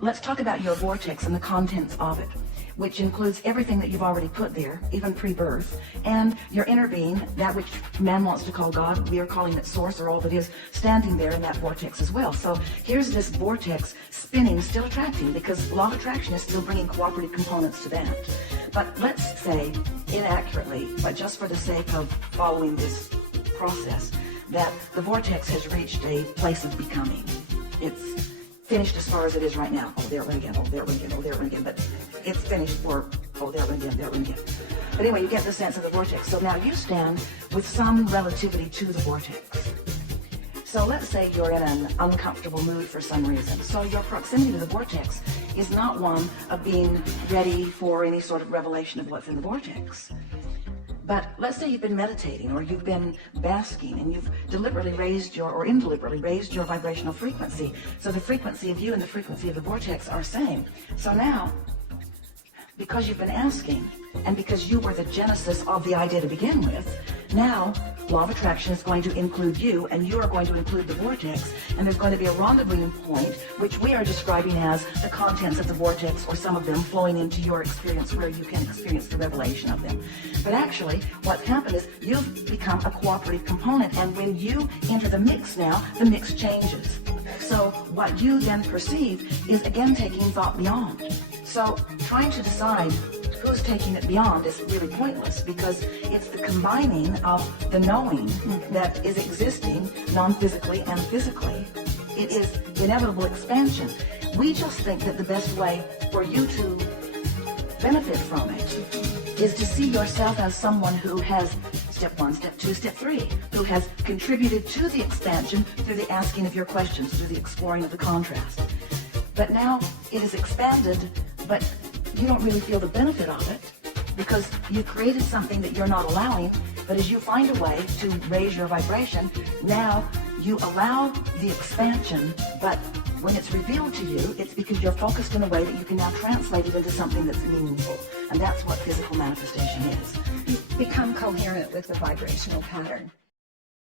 let's talk about your vortex and the contents of it, which includes everything that you've already put there, even pre-birth, and your inner being, that which man wants to call God. We are calling it source, or all that is, standing there in that vortex as well. So here's this vortex spinning, still attracting, because law of attraction is still bringing cooperative components to that. But let's say, inaccurately, but just for the sake of following this process, that the vortex has reached a place of becoming. It's finished as far as it is right now. Oh, there it went again, oh, there it went again, oh, there it went again. But it's finished for, oh, there it went again, there it went again. But anyway, you get the sense of the vortex. So now you stand with some relativity to the vortex. So let's say you're in an uncomfortable mood for some reason. So your proximity to the vortex is not one of being ready for any sort of revelation of what's in the vortex. But let's say you've been meditating, or you've been basking, and you've deliberately raised your, or indeliberately raised your vibrational frequency. So the frequency of you and the frequency of the vortex are same. So now, because you've been asking, and because you were the genesis of the idea to begin with, now law of attraction is going to include you, and you are going to include the vortex, and there's going to be a rendezvous point, which we are describing as the contents of the vortex, or some of them flowing into your experience where you can experience the revelation of them. But actually, what's happened is you've become a cooperative component, and when you enter the mix now, the mix changes. So what you then perceive is again taking thought beyond. So trying to decide who's taking it beyond is really pointless, because it's the combining of the knowing that is existing non-physically and physically. It is inevitable expansion. We just think that the best way for you to benefit from it is to see yourself as someone who has step 1, step 2, step 3, who has contributed to the expansion through the asking of your questions, through the exploring of the contrast. But now it is expanded, but you don't really feel the benefit of it, because you created something that you're not allowing. But as you find a way to raise your vibration, now you allow the expansion, but when it's revealed to you, it's because you're focused in a way that you can now translate it into something that's meaningful. And that's what physical manifestation is. Become coherent with the vibrational pattern.